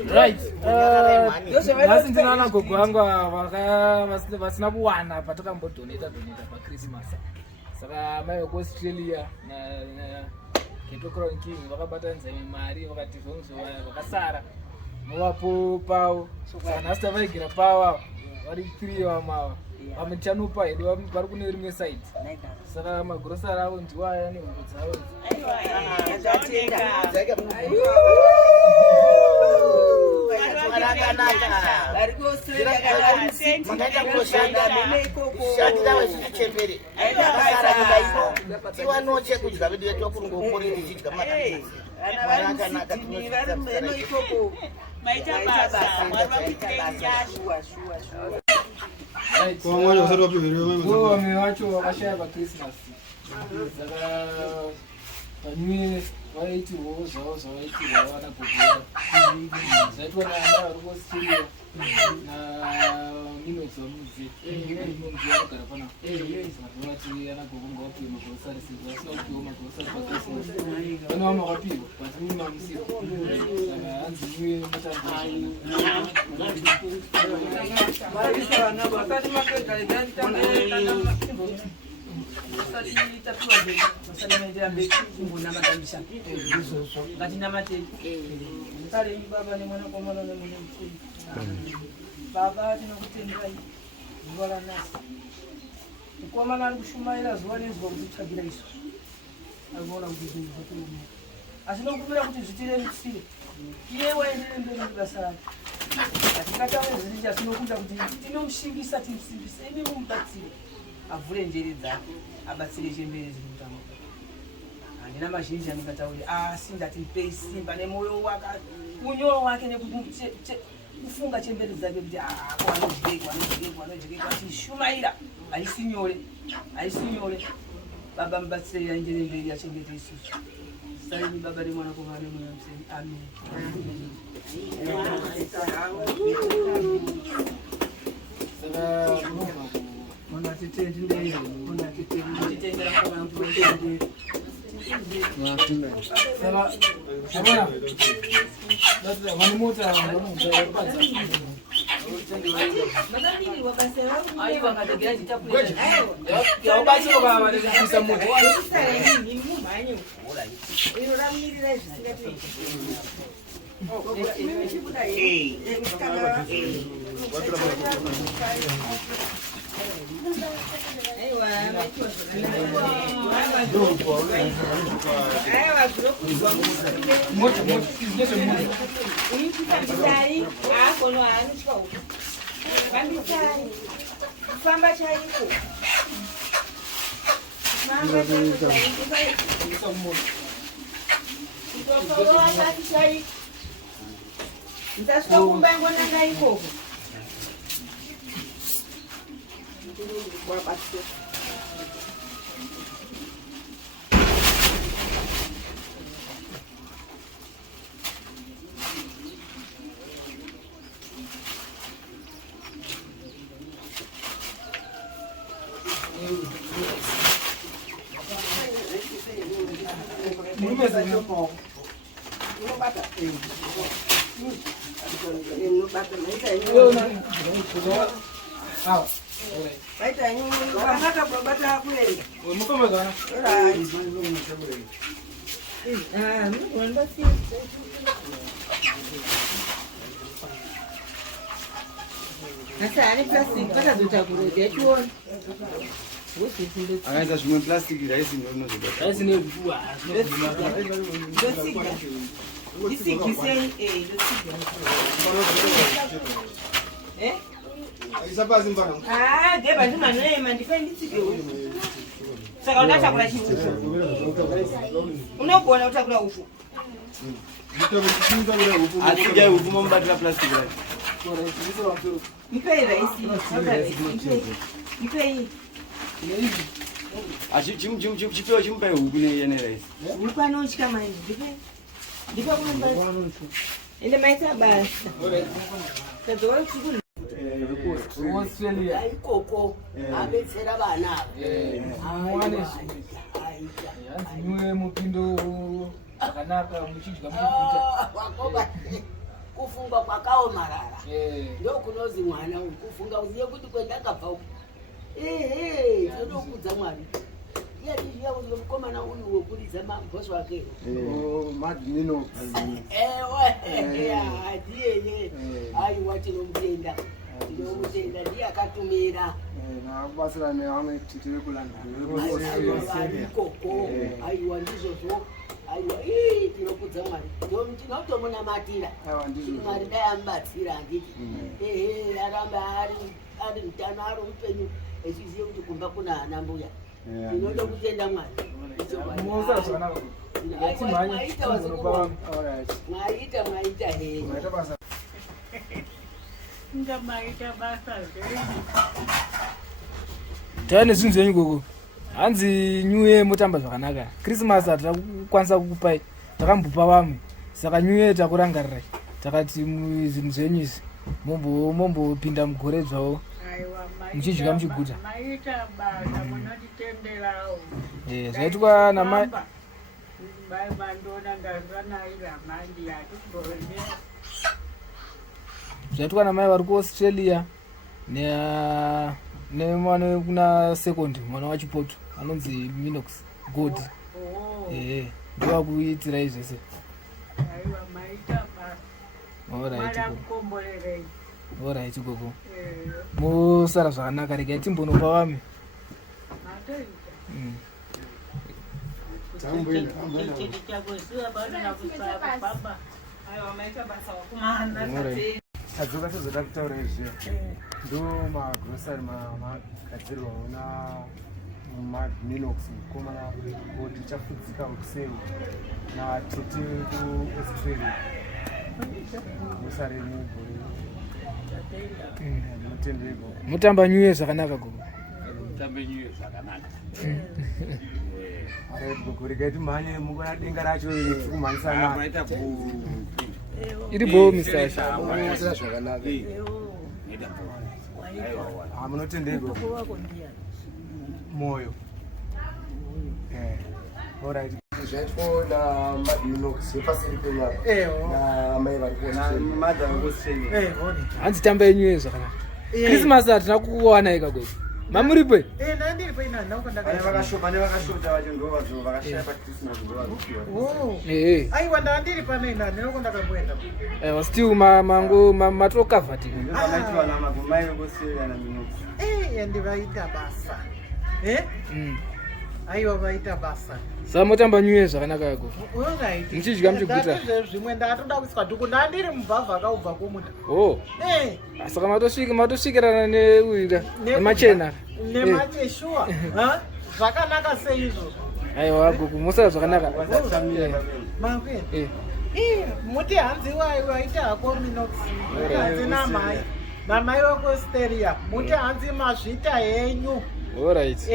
Right. Last ndina gogo wangu vasina kuwana patakambodonata paChristmas. Saka mai veko Australia na Keto Crown King vakabatanidza mari vakati vakasara muvapo pavo. Saka nhasi tavaigira pavo vari 3 vamava vamwe tichanopa hedu vari kune rimwe side. Saka magurosari avo ndiwo aya nehungu dzavo. Vamwe vacho vakashaya paChristmas. Saka vamwe vaitirwawo zvavo zvavaitirwa vana gogo zvaitwa naana vari kuAustralia naminodzi vamudzi vanogara pana. Saka vati ana gogo ngavapiwe magorosari sezvo vasina kupiwa magorosari paChristmas. Vane vamwe vakapiwa but mimi mamusiro. Saka hanzi iwe Baba tinokutendai zuva ranhasi. Mukomana ari kushumaira zuva nezuva kuti titsvagira isu. Arikuona kuti zvinhu zvatiromera. Asi nokumbira kuti zvitirerutsire. Iye waendere mberi nebasa rake. Hatingataure zvizhinji asi nokunda kuti tinomushingisa timusimbise. Imi mumubatsire. Avhure njere dzake. Abatsire chembere zviri kutanga. Handina mazhinji andingataure asi ndatimupei simba nemwoyo munyoyo wake nekufunga chembere dzake kuti anodyeka tichishumaira haisi nyore. Baba mubatsire yainjere mberi yachengete isusu. Saini baba remwanakomana nemweya museni. Amen. Akaisa zvimwe plastiki zvaisi ndonozobata. Haisi nevua. Aisa pasi mbana. Deba ndimanoema ndifenditsike ufu. Saka unatakula chifu. Unogona kutakula ufu. Atika ufu mombatira plastiki racho. Mpei raisi. Mpei. Chipewa chimupai huku neyene raisi. Huku anochika maindi. Ndipe kumbasa. Ende maita basa. Tadzora chikuru. Australia. Aikoko abetsera vana. Mwane hanzi niwe mupindo zvakanaka muchidya muchiguta. Wakoba kufu kufunga kwakaomarara ndokunozi mwana kufunga uziye kuti kwendakabva uku tinodokudza mwari iyatiziya kuti mukomana uyu wekuridza mabhosi wake ndiyeye aiwa tinomutenda ndiye akatumira ikoko aiwa ndizvozvo aiwa tinokudza mwari tinotomunamatira mwari dai amubatsira anditi aramba ari mutano ari upenyu echiziye kuti kumba kuna ana mbuya tinoda kutenda mwari mwaita henyu tane zvinhu zvenyu koko hanzi new year motamba zvakanaka Christmas hatira kukwanisa kukupai takambopa vamwe saka new year takurangarirai takati zvinhu zvenyu izvi mombopinda mugore dzvawo muchidya muchiguta zvaitwa namai zvaitwa namai vari kuAustralia nemwana kuna second mwana wachipoto anonzi Minox God ndovakuitira izvese alright gogo mosara zvakanaka regai timbonopa vamwe tadzoka tozoda kutaura izvi ndo magrosari magadzirwa una Minox mukomana kuti chafudzika kusei natete kuAustralia grosari mugore mutendeko mutamba new year zvakanaka gogo gogoregai timhanye mukona denga racho kumhanyisana iri bo misasha munotendeko moyo alright zvaitwa naMinox yepaseri penyama namai vari kuAustralia hanzi tamba yenyu year zvakanaka Christmas hatina kuwana ikagogo mamuripo vakashota vacho ndo vakashaya paChristmas aiwa ndandiri panoina ndinokondakamboenda still matokavhati vamaitwa namagomai vekuAustralia naMinox ndivaita basa aiwa vaita basa saka motamba new year zvakanaka yako muchidya muchiguta zvimwe ndatoda kuiswa dhuku ndandiri mubhavha akaubva kumunda saka matosvikirana neuira nemachena nemacheshuwa zvakanaka seizvo aiwa gogo mosara zvakanaka muti hanzi waita hako Minox hanzi namai vekuAustralia muti hanzi mazvita henyu alright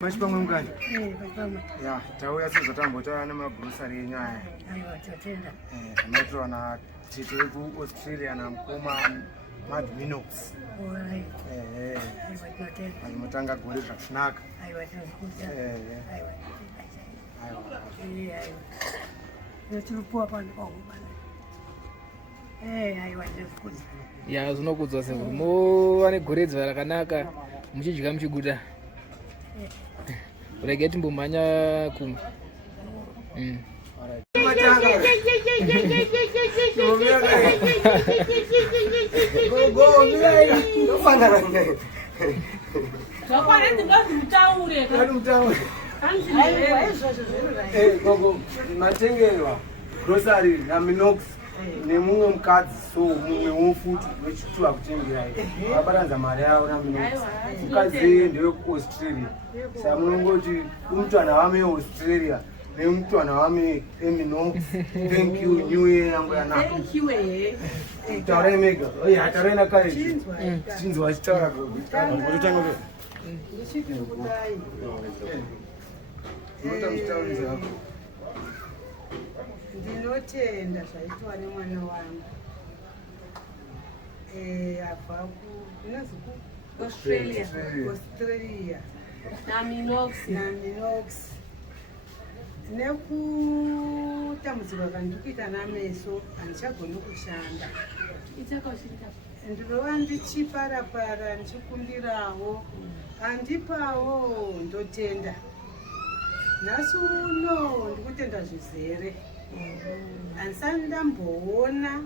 machi pamwe mukani ya tauya sezotambotaura nemagrosari enyu aya amaitirwa natete wekuAustralia namukoma Minox motanga gore zvakanaka ya zvinokudzwa sekuru mova negoredzva rakanaka muchidya muchiguta regai timbomhanya kumwe matengerwa grosari naMinox nemumwe mukadzi so mumwe wofuti wechitua kutengerai vabaranza mari yavo naMinox mukadzi ndewekuAustralia saka munongoti umutwana wame Australia nemutwana wame eMinox thank you new year yangu yanaka taurai mega taurai nakare chinzi wachitaura kutotanga ndinotenda zvaitwa nemwana wangu abva kunozi kuAustralia naMinox kutambudzika kwandikuita nameso handichagoni kushanda. Ndinova ndichipara-para ndichikumbirawo handipawo ndotenda. Nhasi uno ndikutenda zvizere. Handisati ndamboona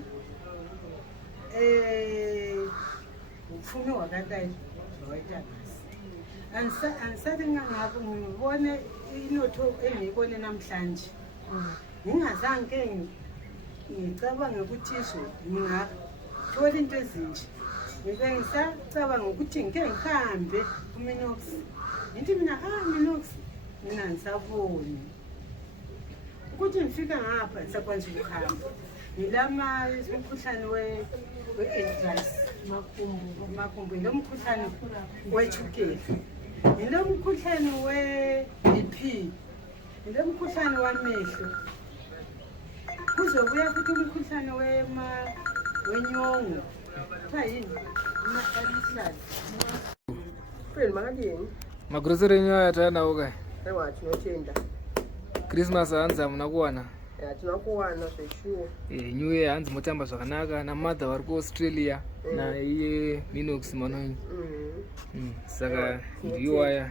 upfumi hwakadai zvawaita nhasi. Handisati ngavone inoto endiibone namhlanje. Ndingazange ngicabanga ukuthi tori into ezinje. Ngike ngisacabanga ukuthi ngike ngihambe kuMinox. Ngithi mina Minox mina ngisaboni. Ukuthi ngifika ngapha ngisakwazi ukuhamba. Ngilama umkhuhlane we-enterprise makumbu nomkhuhlane wechukela. Ngilomkhuhlane we-BP. Ngilomkhuhlane wamehlo. Kuzobuya futhi umkhuhlane wenyongo. Kuthiwa yini? Ama-arislad. Kweli makadini? Magroseri enyu ayatanawo kaya. Ewa tinotenda. Christmas hanzi hamuna kuwana. Tinakuwana zveshuwa. New Year hanzi motamba zvakanaka namadha vari kuAustralia naiye Minox manonyi. Saka ndiyo aya.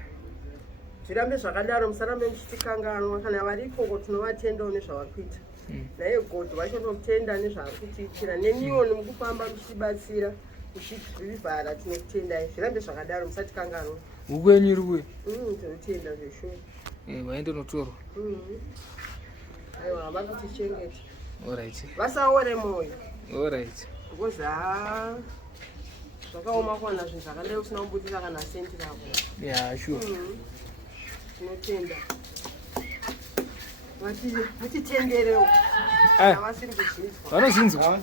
Zvirambe zvakadaro musarambe muchitikanganwa kana variko tinovatendawo nezvavakuita. Naye God vachototenda nezvaari kutiitira neniwo mukufamba muchitibatsira muchivhara tinotendai. Zvirambe zvakadaro musatikanganwa. Huku yenyu iri kuye? Tinotenda zveshuwa. Vaende notorwa. Aiwa hava kutichengeta. Alright. Vasaore moyo. Alright. Because zvakaoma kuwana zvinhu zvakadai usina kubudisa kana senti rako. Yeah, sure. Tinotenda. Vatitenderewo. Havasiri kuzvinzwa. Vanozvinzwa.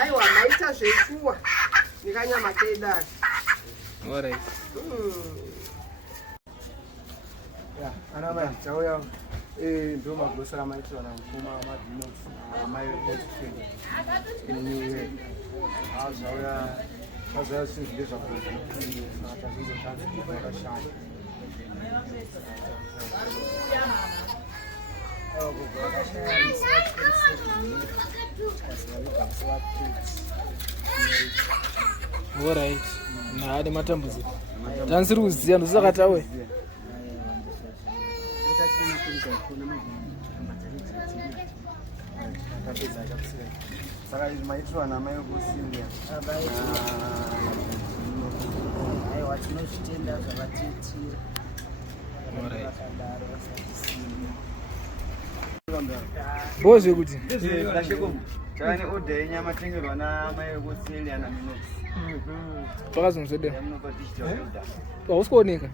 Aiwa maita zveshuwa nekanyama kedari. Alright. Ana mai chauya ndo magrosari amaitirwa namukoma Minox amai vepositrade in New Year. Zvauya zvinhu ndezvakuita tazvizotanzi yakashanda. Alright. Naade matambudziko. Tansiri kuziya ndosakati awe. Saka izvi maitirwa namai vekusiria. Aiwa tinozvitenda zvavatiitira. Boze kuti tava neodha yenyama tengerwa namai vekusiria naMinox. pakazonzwede Yamunobva tichitaura. hausikuoneka.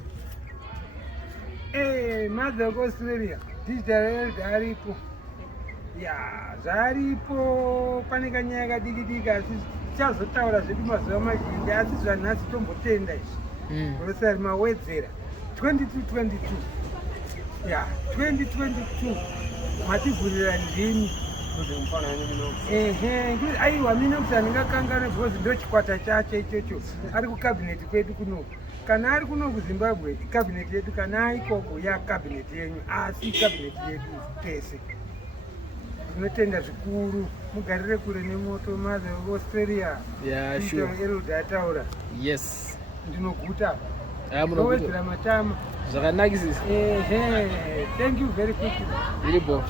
Madza kuAustralia digital aripo. Ya, zvaripo pane kanyaya kadiki asi tichazotaura zvedu mazuva mazhinji asi zvanhasi tombotenda izvi. Grosari mawedzera 2022. Ya, 2022 mativhurira ndini. Aiwa Minox handingakangane because ndo chikwata chacho ichocho. Ari kukabineti kwedu kunoku. Kana ari kuno kuZimbabwe ikabineti yedu, kana ikoko yakabineti yenyu asi ikabineti yedu tese. Tinotenda zvikuru, mugarire kure nemoto madza veAustralia. Yeah, sure. Erud ataura. Yes. Ndinoguta. Munowedzera matama. Zvakanakisisa. Thank you very quickly. Iripo.